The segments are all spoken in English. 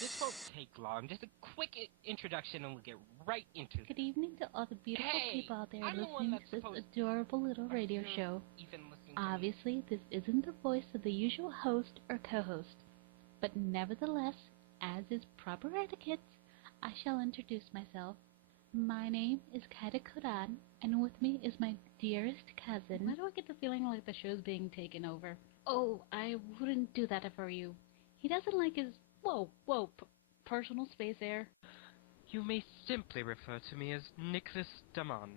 This won't take long. Just a quick introduction and we'll get right into it. Good evening to all the beautiful Hey, people out there I'm the one listening that's to this supposed... adorable little Are radio you show. even listening to me? Obviously, this isn't the voice of the usual host or co-host, but nevertheless, as is proper etiquette, I shall introduce myself. My name is Kaida Kodan, and with me is my dearest cousin. Why do I get the feeling like the show's being taken over? Oh, I wouldn't do that if I were you. He doesn't like his, personal space air. You may simply refer to me as Nicholas Damon.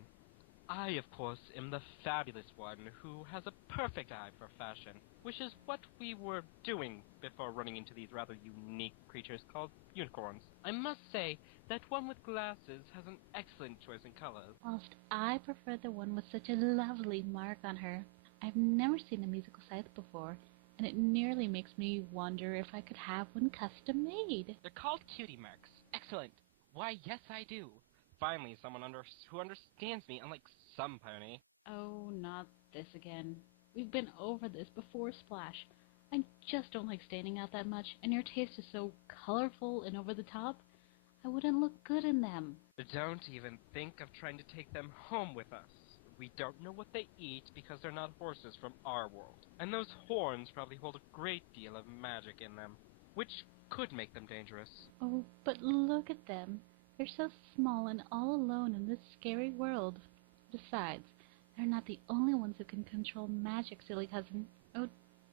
I, of course, am the fabulous one who has a perfect eye for fashion, which is what we were doing before running into these rather unique creatures called unicorns. I must say that one with glasses has an excellent choice in colors. Whilst I prefer the one with such a lovely mark on her. I've never seen a musical scythe before, and it nearly makes me wonder if I could have one custom made. They're called cutie marks. Excellent. Why, yes, I do. Finally, someone who understands me, unlike some pony. Oh, not this again. We've been over this before, Splash. I just don't like standing out that much, and your taste is so colorful and over the top. I wouldn't look good in them. Don't even think of trying to take them home with us. We don't know what they eat because they're not horses from our world. And those horns probably hold a great deal of magic in them, which could make them dangerous. Oh, but look at them. They're so small and all alone in this scary world. Besides, they're not the only ones who can control magic, silly cousin. Oh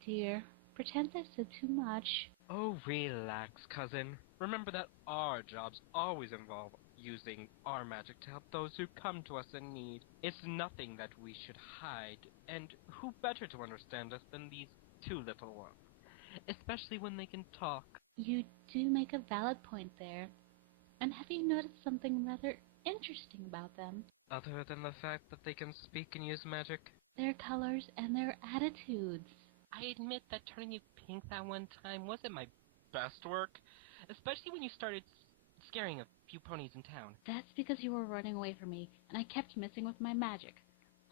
dear, pretend I've said too much. Oh, relax, cousin. Remember that our jobs always involve using our magic to help those who come to us in need. It's nothing that we should hide, and who better to understand us than these two little ones? Especially when they can talk. You do make a valid point there. And have you noticed something rather interesting about them? Other than the fact that they can speak and use magic? Their colors and their attitudes. I admit that turning you pink that one time wasn't my best work, especially when you started scaring a few ponies in town. That's because you were running away from me, and I kept messing with my magic.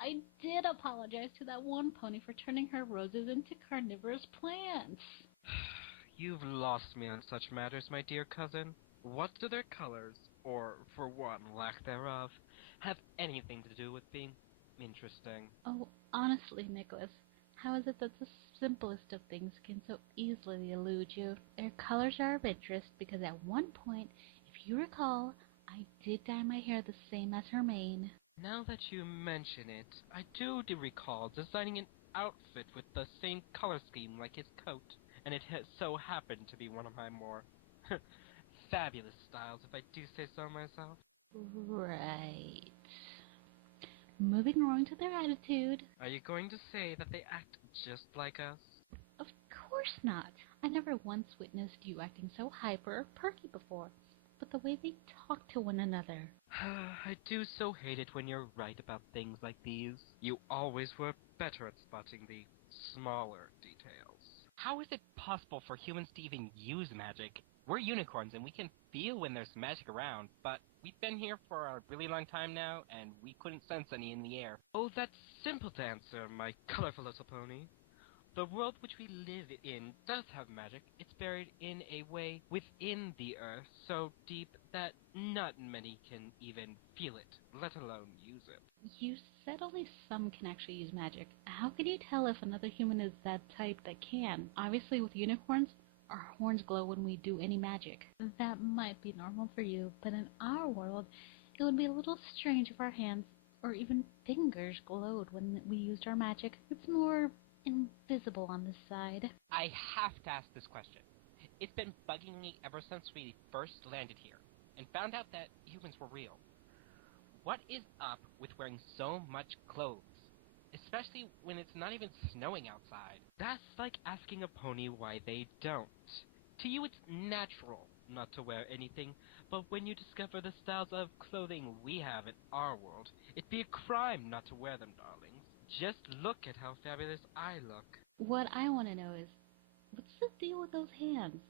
I did apologize to that one pony for turning her roses into carnivorous plants. You've lost me on such matters, my dear cousin. What do their colors, or for one, lack thereof, have anything to do with being interesting? Oh, honestly, Nicholas, how is it that the simplest of things can so easily elude you? Their colors are of interest because at one point, if you recall, I did dye my hair the same as her mane. Now that you mention it, I do recall designing an outfit with the same color scheme like his coat, and it so happened to be one of my more fabulous styles, if I do say so myself. Right. Moving on to their attitude. Are you going to say that they act just like us? Of course not. I never once witnessed you acting so hyper or perky before. But the way they talk to one another. I do so hate it when you're right about things like these. You always were better at spotting the smaller details. How is it possible for humans to even use magic? We're unicorns and we can feel when there's magic around, but we've been here for a really long time now and we couldn't sense any in the air. Oh, that's simple to answer, my colorful little pony. The world which we live in does have magic. It's buried in a way within the earth so deep that not many can even feel it, let alone use it. You said only some can actually use magic. How can you tell if another human is that type that can? Obviously, with unicorns, our horns glow when we do any magic. That might be normal for you, but in our world, it would be a little strange if our hands or even fingers glowed when we used our magic. It's more invisible on this side. I have to ask this question. It's been bugging me ever since we first landed here and found out that humans were real. What is up with wearing so much clothes? Especially when it's not even snowing outside. That's like asking a pony why they don't. To you it's natural not to wear anything, but when you discover the styles of clothing we have in our world, it'd be a crime not to wear them, darlings. Just look at how fabulous I look. What I want to know is, what's the deal with those hands?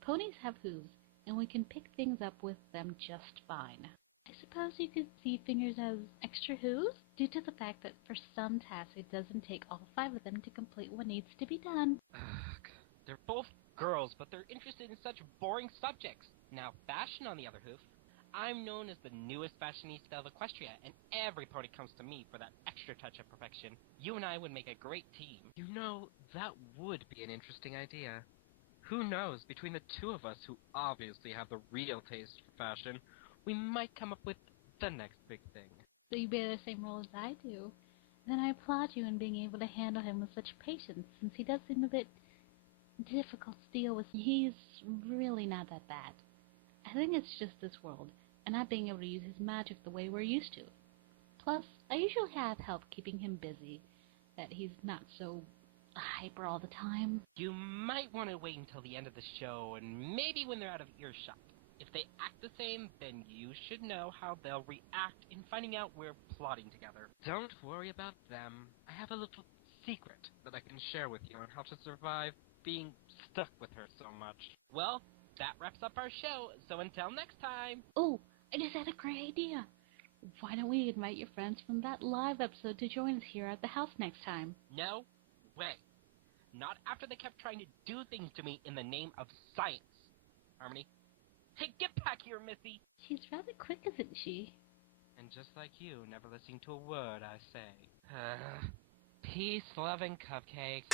Ponies have hooves, and we can pick things up with them just fine. I suppose you could see fingers as extra hooves, due to the fact that for some tasks it doesn't take all 5 of them to complete what needs to be done. Ugh, they're both girls, but they're interested in such boring subjects. Now, fashion, on the other hoof. I'm known as the newest fashionista of Equestria, and every pony comes to me for that extra touch of perfection. You and I would make a great team. You know, that would be an interesting idea. Who knows, between the two of us who obviously have the real taste for fashion, we might come up with the next big thing. So you bear the same role as I do. Then I applaud you in being able to handle him with such patience, since he does seem a bit difficult to deal with. He's really not that bad. I think it's just this world, and not being able to use his magic the way we're used to. Plus, I usually have help keeping him busy, that he's not so hyper all the time. You might want to wait until the end of the show, and maybe when they're out of earshot. If they act the same, then you should know how they'll react in finding out we're plotting together. Don't worry about them. I have a little secret that I can share with you on how to survive being stuck with her so much. Well, that wraps up our show, so until next time. Oh, I just had a great idea. Why don't we invite your friends from that live episode to join us here at the house next time? No way. Not after they kept trying to do things to me in the name of science. Harmony, hey, get back here, Missy! She's rather quick, isn't she? And just like you, never listening to a word I say. Peace, loving cupcake.